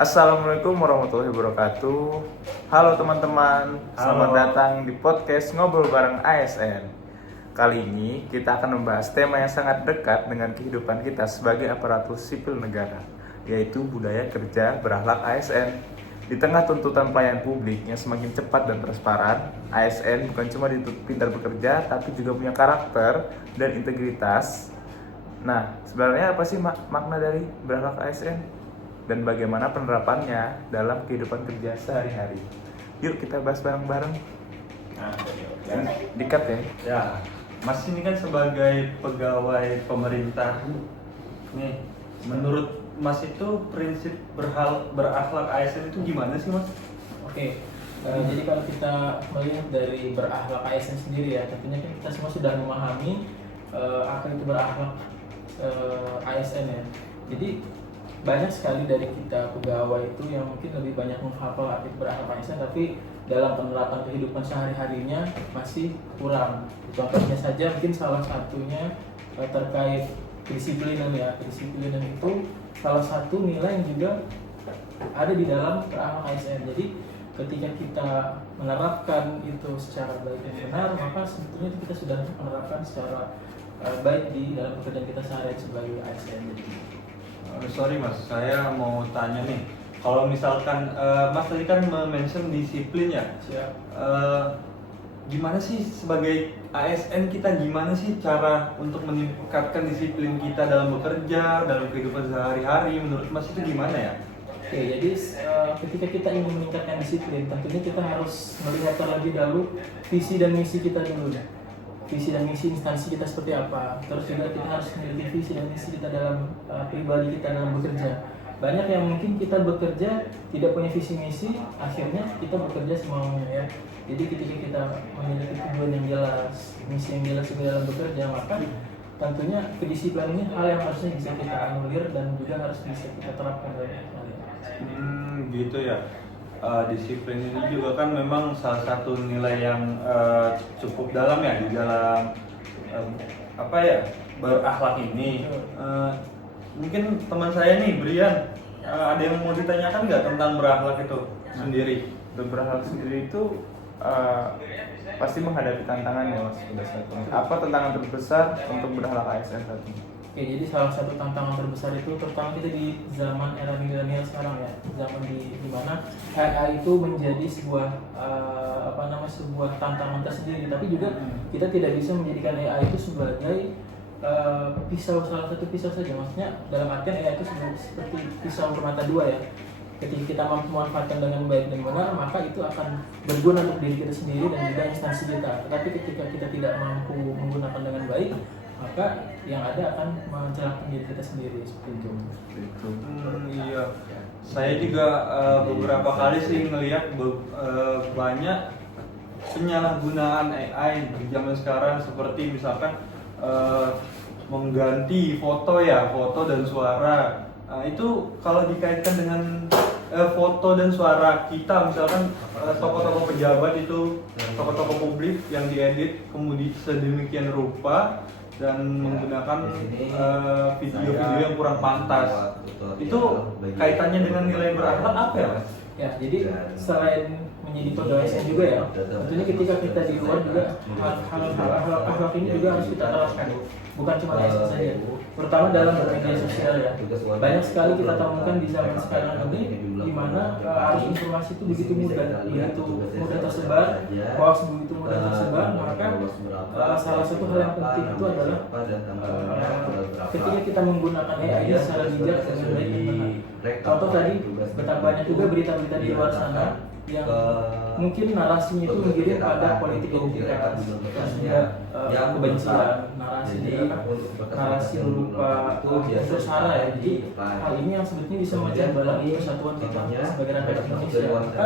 Assalamualaikum warahmatullahi wabarakatuh. Halo teman-teman, selamat datang di podcast Ngobrol Bareng ASN. Kali ini kita akan membahas tema yang sangat dekat dengan kehidupan kita sebagai aparatur sipil negara, yaitu budaya kerja berakhlak ASN. Di tengah tuntutan pelayanan publik yang semakin cepat dan transparan, ASN bukan cuma dituntut pintar bekerja, tapi juga punya karakter dan integritas. Nah, sebenarnya apa sih makna dari berakhlak ASN? Dan bagaimana penerapannya dalam kehidupan kerja sehari-hari? Yuk kita bahas bareng-bareng. Nah, Dikat ya? ya, Mas ini kan sebagai pegawai pemerintah. Nih, menurut Mas itu prinsip berakhlak ASN itu gimana sih, Mas? Oke, jadi kalau kita melihat dari berakhlak ASN sendiri ya, tentunya kan kita semua sudah memahami apa itu berakhlak ASN ya. Jadi banyak sekali dari kita pegawai itu yang mungkin lebih banyak menghafal arti berakhlak ASN, tapi dalam penerapan kehidupan sehari-harinya masih kurang. Contohnya saja mungkin salah satunya terkait kedisiplinan ya. Kedisiplinan itu salah satu nilai yang juga ada di dalam berakhlak ASN. Jadi ketika kita menerapkan itu secara baik dan benar, maka sebetulnya kita sudah menerapkan secara baik di dalam pekerjaan kita sehari sebagai ASN. Sorry Mas, saya mau tanya nih. Kalau misalkan Mas tadi kan mention disiplin ya. Siap. Gimana sih sebagai ASN kita, gimana sih cara untuk meningkatkan disiplin kita dalam bekerja, dalam kehidupan sehari-hari? Menurut Mas itu gimana ya? Oke, jadi ketika kita ingin meningkatkan disiplin, tentunya kita harus melihat terlebih dahulu visi dan misi kita dulu. Visi dan misi instansi kita seperti apa. Terus juga kita harus memiliki visi dan misi kita dalam pribadi kita dalam bekerja. Banyak yang mungkin kita bekerja tidak punya visi misi, akhirnya kita bekerja semaunya ya. Jadi ketika kita memiliki tujuan yang jelas, misi yang jelas juga dalam bekerja, maka tentunya kedisiplinan ini hal yang harusnya bisa kita anulir dan juga harus bisa kita terapkan dalam hal. Gitu ya. Disiplin ini juga kan memang salah satu nilai yang cukup dalam ya di dalam berakhlak ini. Mungkin teman saya nih Brian, ada yang mau ditanyakan nggak tentang berakhlak itu sendiri? Berakhlak sendiri itu pasti menghadapi tantangan ya Mas. Apa tantangan terbesar untuk berakhlak ASN saat ini? Oke, jadi salah satu tantangan terbesar itu terutama kita di zaman era milenial sekarang ya, zaman di mana AI itu menjadi sebuah sebuah tantangan tersendiri, tapi juga kita tidak bisa menjadikan AI itu sebagai salah satu pisau saja. Maksudnya dalam artian AI itu seperti pisau bermata dua ya. Ketika kita mampu memanfaatkan dengan baik dan benar, maka itu akan berguna untuk diri kita sendiri dan juga instansi kita. Tetapi ketika kita tidak mampu menggunakan dengan baik, maka yang ada akan mencelakakan diri kita sendiri seperti itu. Iya, saya juga beberapa kali sih ngelihat banyak penyalahgunaan AI di zaman sekarang, seperti misalkan mengganti foto dan suara. Itu kalau dikaitkan dengan foto dan suara kita, misalkan tokoh-tokoh pejabat itu, tokoh-tokoh publik yang diedit kemudian sedemikian rupa dan menggunakan video-video yang kurang pantas. Itu kaitannya dengan nilai berakhlak apa ya, Mas? Ya, jadi selain menjadi pegawai ASN juga ya, tentunya ketika kita di luar juga hal akhlak ini juga harus kita terapkan, bukan cuma ASN saja, terutama dalam bermedia sosial ya. Banyak sekali kita temukan di zaman sekarang ini di mana arus informasi itu begitu mudah tersebar, hoax begitu mudah tersebar, maka salah satu hal yang penting itu adalah ketika kita menggunakan AI secara bijak dan baik dan benar. Contoh tadi, betapa banyak juga berita-berita di luar sana yang mungkin narasinya itu menggiring pada politik identitas, kebencian, narasi berupa unsur sara ya. Jadi hal ini yang sebetulnya bisa memecah persatuan kita sebagai rakyat Indonesia. Maka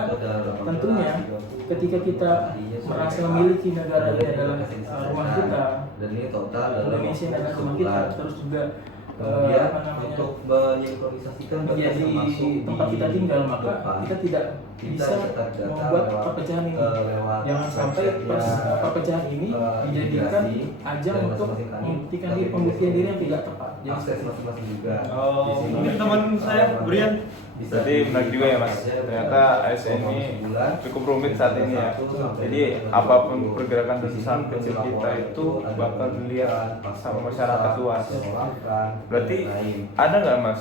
tentunya ketika kita merasa memiliki negara ini adalah rumah kita, Indonesia adalah rumah kita, terus juga untuk menyinkronisasikan menjadi tempat kita tinggal, maka kita tidak bisa membuat perpecahan ini. Jangan sampai perpecahan ini dijadikan ajang untuk pembuktian diri yang tidak tepat. Akses masing-masing juga. Mungkin teman saya Brian Berarti benar juga ya Mas, ternyata ASN ini cukup rumit saat ini ya. Jadi apapun pergerakan dan usaha kecil kita itu bakal dilihat sama masyarakat luas. Berarti ada nggak Mas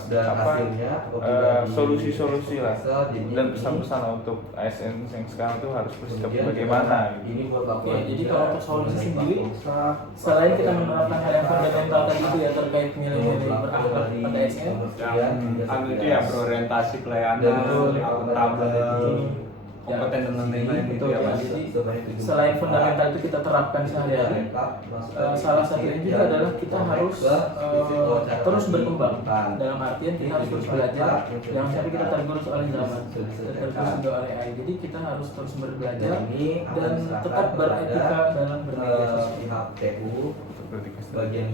solusi-solusi lah dan pesan-pesan untuk ASN yang sekarang itu harus bersikap bagaimana? Oke, jadi kalau untuk solusi sendiri, selain kita menerapkan hal yang fundamental tadi itu ya terkait nilai-nilai berakhlak pada ASN, itu ya berorientasi pelayanan, akuntabel, kompeten dan lain-lain gitu ya Mas. Jadi selain fundamental itu kita terapkan sehari-hari, salah satunya juga adalah kita harus terus berkembang. Dalam artian kita harus terus belajar, jangan sampai kita tergerus oleh zaman, tergerus juga oleh AI. Jadi kita harus terus belajar dan tetap beretika dalam bermedia sosial. bagian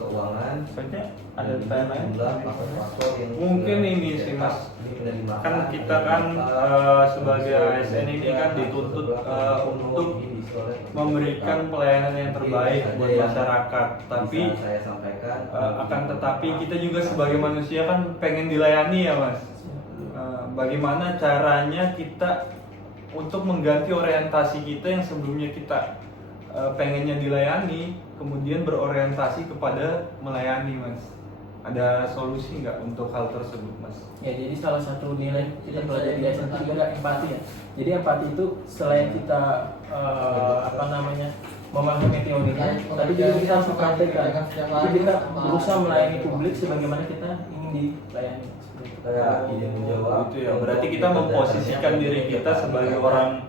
keuangan Soalnya ada pertanyaan lain. Mungkin ini sih Mas, kan kita kan sebagai ASN ini kan dituntut untuk memberikan pelayanan yang terbaik buat masyarakat. Tapi akan tetapi kita juga sebagai manusia kan pengen dilayani ya Mas. Bagaimana caranya kita untuk mengganti orientasi kita yang sebelumnya kita pengennya dilayani, kemudian berorientasi kepada melayani Mas. Ada solusi nggak untuk hal tersebut Mas? Ya, jadi salah satu nilai kita belajar di ASN itu juga empati ya. Jadi empati itu selain kita memahami teorinya, tapi juga kita harus mempraktekkan. Jadi kita berusaha melayani publik sebagaimana kita ingin dilayani. Itu ya, berarti kita memposisikan diri kita sebagai orang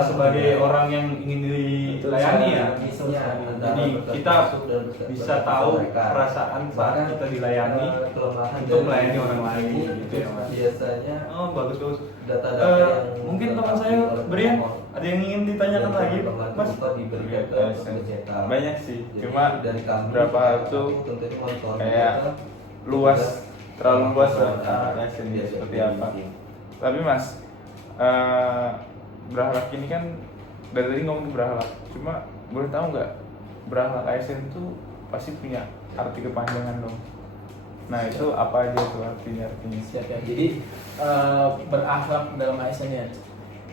sebagai orang yang ingin dilayani ya. Jadi kita bisa tahu perasaan saat kita dilayani untuk melayani orang lain gitu ya Mas. Biasanya bagus. data-data Mungkin teman saya Brian ada yang ingin ditanyakan lagi Mas? Banyak sih, cuma berapa hal tuh kayak luas, terlalu luas lah ASN seperti apa. Tapi Mas, berakhlak ini kan dari tadi ngomong berakhlak, cuma boleh tahu nggak berakhlak ASN itu pasti punya arti kepanjangan dong. Nah itu apa aja tuh artinya? Siap ya. Jadi berakhlak dalam ASN ya.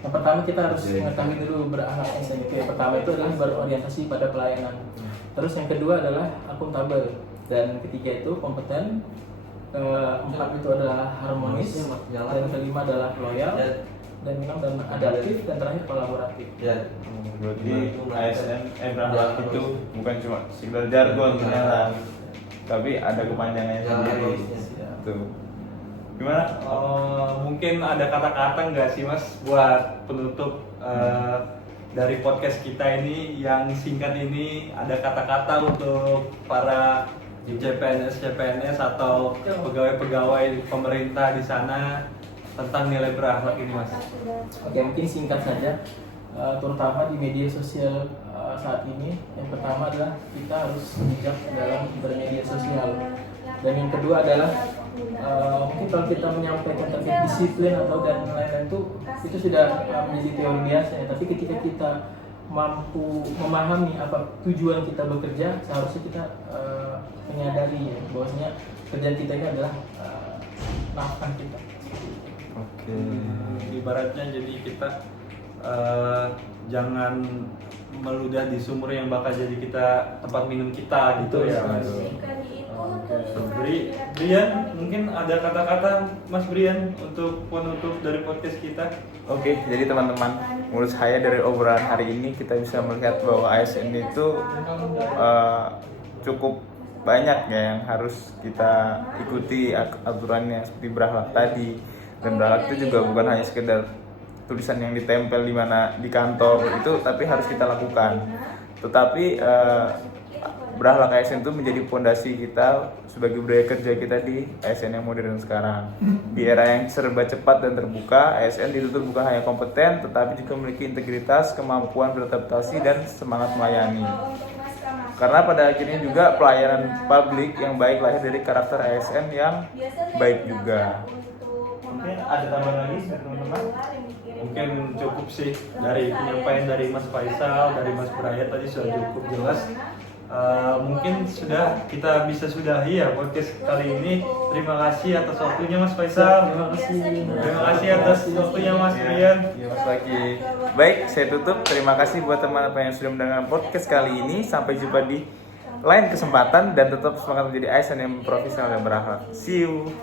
Yang pertama kita harus mengetahui dulu berakhlak ASN itu. Yang pertama itu adalah berorientasi pada pelayanan. Terus yang kedua adalah akuntabel, dan ketiga itu kompeten. Keempat itu adalah harmonis, dan kelima adalah loyal, dan enam dan adaptif, dan terakhir kolaboratif. Berarti ASN berakhlak itu bukan cuma sekedar jargon ternyata, tapi ada kepanjangannya sendiri. Tuh. Gimana? Mungkin ada kata-kata nggak sih Mas buat penutup dari podcast kita ini yang singkat ini, ada kata-kata untuk para CPNS atau pegawai-pegawai pemerintah di sana tentang nilai berakhlak ini Mas? Oke, mungkin singkat saja, terutama di media sosial saat ini. Yang pertama adalah kita harus bijak dalam bermedia sosial, dan yang kedua adalah mungkin kalau kita menyampaikan terkait disiplin atau dan lain-lain itu sudah menjadi teori biasa ya. Tapi ketika kita mampu memahami apa tujuan kita bekerja, seharusnya kita menyadari ya bahwasanya kerjaan kita ini adalah nafkah kita. Oke. Ibaratnya jadi kita jangan meludah di sumur yang bakal jadi kita tempat minum kita gitu ya Mas. Brian, mungkin ada kata-kata Mas Brian untuk penutup dari podcast kita? Oke, jadi teman-teman, menurut saya dari obrolan hari ini kita bisa melihat bahwa ASN itu cukup banyak ya yang harus kita ikuti aturannya, seperti berakhlak tadi. Dan berakhlak itu juga bukan hanya sekedar tulisan yang ditempel di kantor itu, tapi harus kita lakukan. Tetapi berakhlak ASN itu menjadi fondasi kita sebagai budaya kerja kita di ASN yang modern sekarang. Di era yang serba cepat dan terbuka, ASN dituntut bukan hanya kompeten, tetapi juga memiliki integritas, kemampuan beradaptasi, dan semangat melayani. Karena pada akhirnya juga pelayanan publik yang baik lahir dari karakter ASN yang baik juga. Mungkin ada tambahan lagi dari teman-teman? Mungkin cukup sih dari penyampaian dari Mas Faisal, dari Mas Brian tadi sudah cukup jelas. Mungkin sudah kita bisa sudahi ya podcast kali ini. Terima kasih atas waktunya Mas Faisal. Terima kasih atas waktunya Mas Rian. Iya Mas Bagi. Baik, saya tutup. Terima kasih buat teman-teman yang sudah mendengarkan podcast kali ini. Sampai jumpa di lain kesempatan dan tetap semangat menjadi ASN yang profesional dan berakhlak. See you.